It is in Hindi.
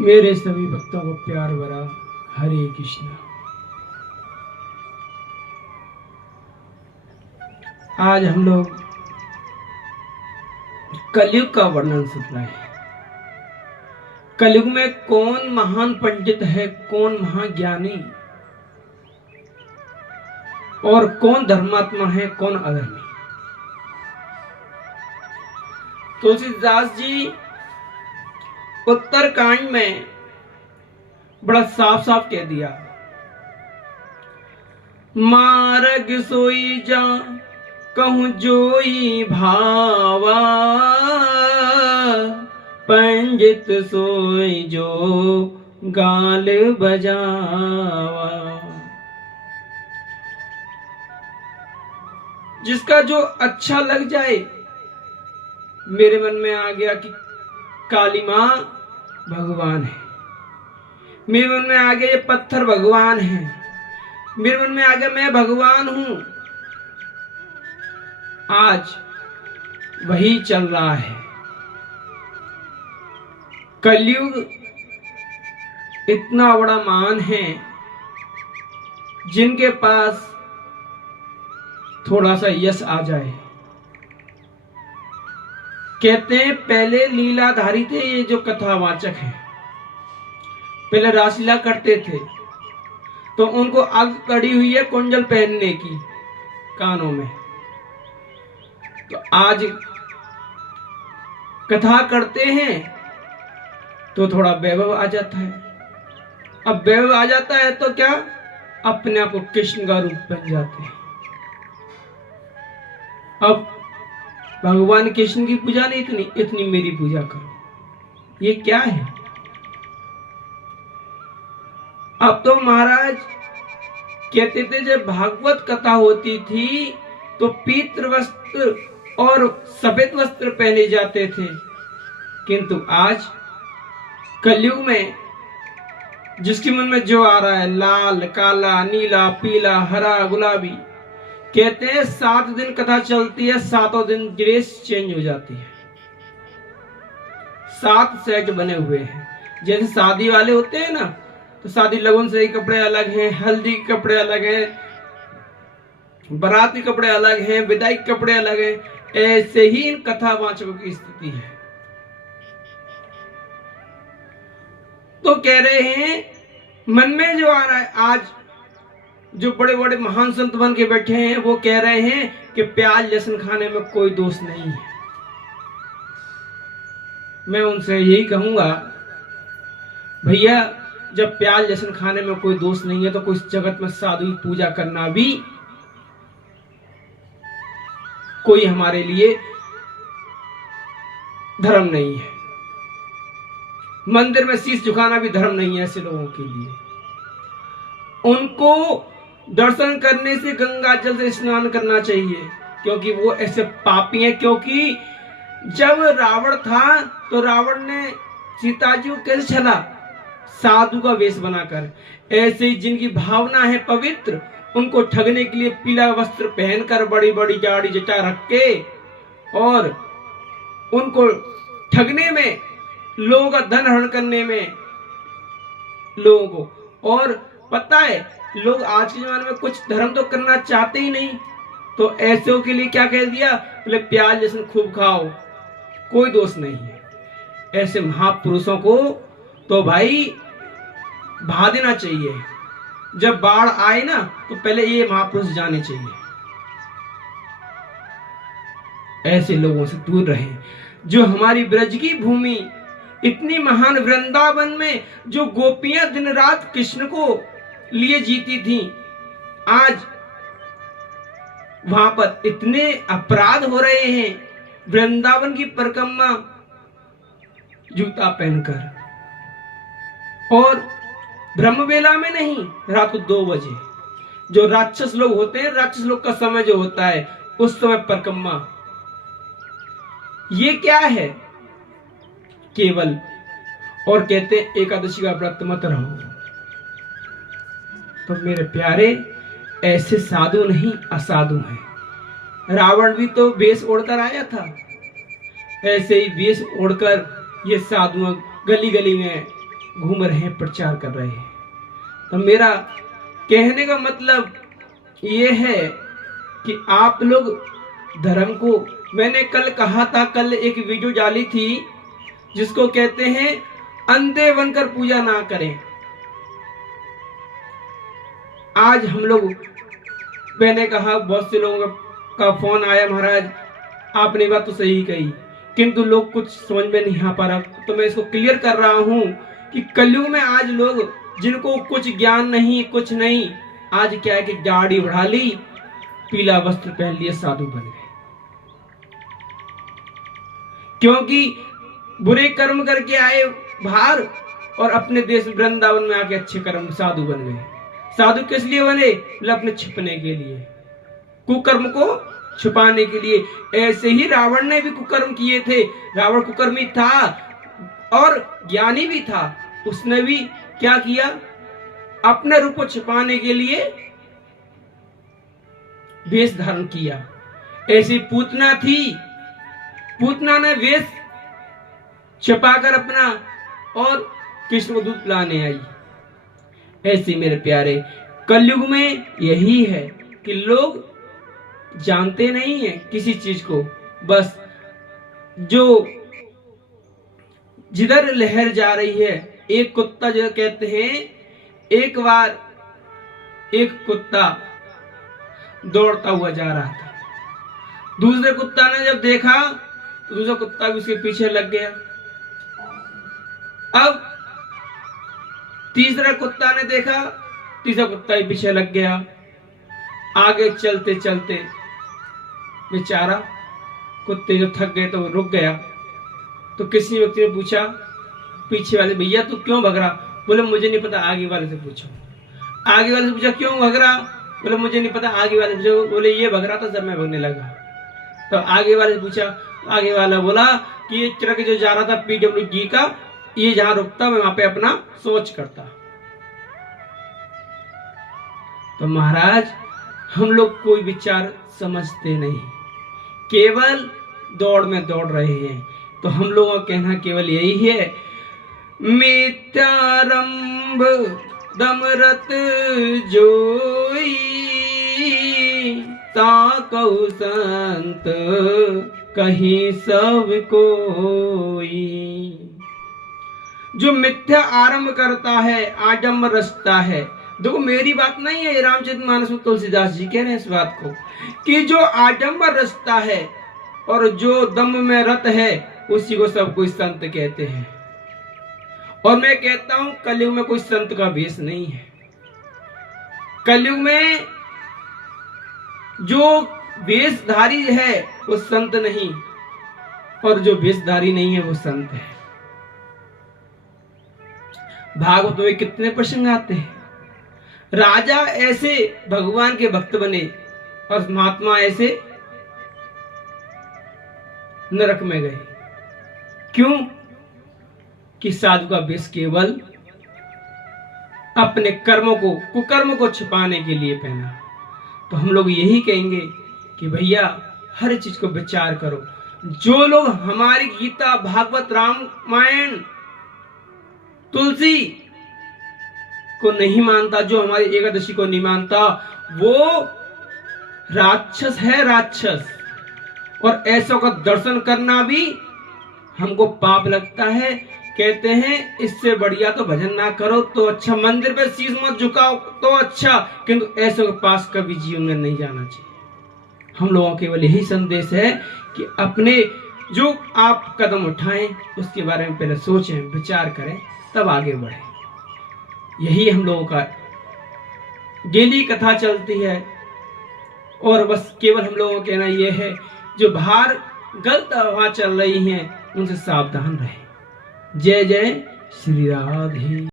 मेरे सभी भक्तों को प्यार भरा हरे कृष्णा। आज हम लोग कलयुग का वर्णन सुन रहे हैं। कलयुग में कौन महान पंडित है, कौन महाज्ञानी और कौन धर्मात्मा है, कौन अधर्मी। तुलसीदास जी उत्तरकांड में बड़ा साफ साफ कह दिया, मार्ग सोई जा कहूं जोई भावा, पंडित सोई जो गाल बजावा। जिसका जो अच्छा लग जाए। मेरे मन में आ गया कि काली मां भगवान है, मेरे मन में आ गया ये पत्थर भगवान है, मेरे मन में आ गया मैं भगवान हूं। आज वही चल रहा है। कलयुग इतना बड़ा महान है, जिनके पास थोड़ा सा यश आ जाए। कहते हैं पहले लीलाधारी थे ये जो कथावाचक हैं, पहले रासलीला करते थे, तो उनको आग कड़ी हुई है कुंडल पहनने की कानों में। तो आज कथा करते हैं तो थोड़ा वैभव आ जाता है। अब वैभव आ जाता है तो क्या, अपने आप को कृष्ण का रूप बन जाते हैं। अब भगवान कृष्ण की पूजा नहीं, इतनी इतनी मेरी पूजा करो, ये क्या है। अब तो महाराज कहते थे जब भागवत कथा होती थी तो पीत वस्त्र और सफेद वस्त्र पहने जाते थे, किंतु आज कलयुग में जिसके मन में जो आ रहा है, लाल काला नीला पीला हरा गुलाबी, कहते हैं 7 दिन कथा चलती है, 7 दिन ड्रेस चेंज हो जाती है। 7 सेट बने हुए हैं। जैसे शादी वाले होते हैं ना, तो शादी लगन से ही कपड़े अलग हैं, हल्दी के कपड़े अलग हैं, बाराती कपड़े अलग हैं, विदाई के कपड़े अलग हैं। ऐसे ही इन कथावाचकों की स्थिति है। तो कह रहे हैं मन में जो आ रहा है, आज जो बड़े बड़े महान संत बन के बैठे हैं वो कह रहे हैं कि प्याज लहसुन खाने में कोई दोष नहीं है। मैं उनसे यही कहूंगा, भैया जब प्याज लहसुन खाने में कोई दोष नहीं है तो कोई जगत में साधु की पूजा करना भी कोई हमारे लिए धर्म नहीं है। मंदिर में शीश झुकाना भी धर्म नहीं है ऐसे लोगों के लिए। उनको दर्शन करने से गंगा जल से स्नान करना चाहिए, क्योंकि वो ऐसे पापी हैं। क्योंकि जब रावण था तो रावण ने सीता जी को कैसे छला, साधु का वेश बनाकर। ऐसे ही जिनकी भावना है पवित्र, उनको ठगने के लिए पीला वस्त्र पहनकर बड़ी बड़ी दाढ़ी जटा रख के और उनको ठगने में, लोगों का धन हरण करने में लोगों को। और पता है लोग आज के जमाने में कुछ धर्म तो करना चाहते ही नहीं, तो ऐसे के लिए क्या कह दिया, बोले प्याज लहसुन खूब खाओ, कोई दोष नहीं है। ऐसे महापुरुषों को तो भाई भा देना चाहिए। जब बाढ़ आए ना तो पहले ये महापुरुष जाने चाहिए। ऐसे लोगों से दूर रहें। जो हमारी ब्रज की भूमि इतनी महान, वृंदावन में जो गोपियां दिन रात कृष्ण को लिए जीती थी, आज वहां पर इतने अपराध हो रहे हैं। वृंदावन की परिक्रमा जूता पहनकर, और ब्रह्मवेला में नहीं, रात को 2 बजे जो राक्षस लोग होते हैं, राक्षस लोग का समय जो होता है उस समय परिक्रमा। ये क्या है केवल। और कहते हैं एकादशी का व्रत मत रहो। तो मेरे प्यारे ऐसे साधु नहीं असाधु हैं। रावण भी तो वेश ओढ़कर आया था, ऐसे ही वेश ओढ़कर ये साधु गली गली में घूम रहे हैं, प्रचार कर रहे हैं। तो मेरा कहने का मतलब ये है कि आप लोग धर्म को, मैंने कल कहा था, कल एक वीडियो डाली थी जिसको कहते हैं अंधे बनकर पूजा ना करें। आज हम लोग, मैंने कहा बहुत से लोगों का फोन आया, महाराज आपने बात तो सही कही, किंतु लोग कुछ समझ में नहीं आ पा रहा। तो मैं इसको क्लियर कर रहा हूं कि कलयुग में आज लोग जिनको कुछ ज्ञान नहीं, कुछ नहीं, आज क्या है कि दाढ़ी बढ़ा ली, पीला वस्त्र पहन लिए, साधु बन गए। क्योंकि बुरे कर्म करके आए बाहर और अपने देश वृंदावन में आके अच्छे कर्म, साधु बन गए। साधु किस लिए बने? अपने छिपने के लिए, कुकर्म को छुपाने के लिए। ऐसे ही रावण ने भी कुकर्म किए थे। रावण कुकर्मी था और ज्ञानी भी था। उसने भी क्या किया? अपने रूप को छिपाने के लिए वेश धारण किया। ऐसी पूतना थी, पूतना ने वेश छिपाकर अपना और कृष्ण को दूध पिलाने आई। ऐसे मेरे प्यारे कलयुग में यही है कि लोग जानते नहीं है किसी चीज को, बस जो जिधर लहर जा रही है। एक कुत्ता, जो कहते हैं, एक बार एक कुत्ता दौड़ता हुआ जा रहा था। दूसरे कुत्ता ने जब देखा तो दूसरा कुत्ता भी उसके पीछे लग गया। अब तीसरा कुत्ता ने देखा, तीसरा कुत्ता भी पीछे लग गया। आगे चलते चलते बेचारा कुत्ते जो थक गए तो वो रुक गया। तो किसी व्यक्ति ने पूछा पीछे वाले, भैया तू क्यों भग रहा? बोले मुझे नहीं पता, आगे वाले से पूछो। आगे वाले से पूछा क्यों भग रहा? बोले मुझे नहीं पता, आगे वाले से पूछो। बोले ये भग रहा था, जब मैं भगने लगा। तो आगे वाले से पूछा, आगे वाला बोला कि ये ट्रक जो जा रहा था PWD का, ये जहां रुकता मैं वहां पे अपना सोच करता। तो महाराज हम लोग कोई विचार समझते नहीं, केवल दौड़ में दौड़ रहे हैं। तो हम लोगों का कहना केवल यही है, मिथ्यारंभ दमरत जोई, ताकहु संत कहीं सब कोई। जो मिथ्या आरंभ करता है, आडंबर रचता है। देखो मेरी बात नहीं है, रामचरितमानस में तुलसीदास जी कह रहे हैं इस बात को, कि जो आडंबर रचता है और जो दम में रत है, उसी को सब कोई संत कहते हैं। और मैं कहता हूं कलयुग में कोई संत का भेष नहीं है। कलयुग में जो वेशधारी है वो संत नहीं, और जो वेशधारी नहीं है वो संत है। भागवत में कितने प्रसंग आते हैं, राजा ऐसे भगवान के भक्त बने और महात्मा ऐसे नरक में गए। क्यों? कि साधु का वेश केवल अपने कर्मों को, कुकर्म को छिपाने के लिए पहना। तो हम लोग यही कहेंगे कि भैया हर चीज को विचार करो। जो लोग हमारी गीता, भागवत, रामायण, तुलसी को नहीं मानता, जो हमारी एकादशी को नहीं मानता, वो राक्षस है, राक्षस। और ऐसा का दर्शन करना भी हमको पाप लगता है। कहते हैं इससे बढ़िया तो भजन ना करो तो अच्छा, मंदिर पे शीश मत झुकाओ तो अच्छा, किंतु ऐसे के पास कभी जीवन में नहीं जाना चाहिए। हम लोगों केवल यही संदेश है कि अपने जो आप कदम उठाएं उसके बारे में पहले सोचें, विचार करें, तब आगे बढ़ें। यही हम लोगों का डेली कथा चलती है। और बस केवल हम लोगों का कहना यह है, जो बाहर गलत हवा चल रही हैं उनसे सावधान रहें। जय जय श्री राधे।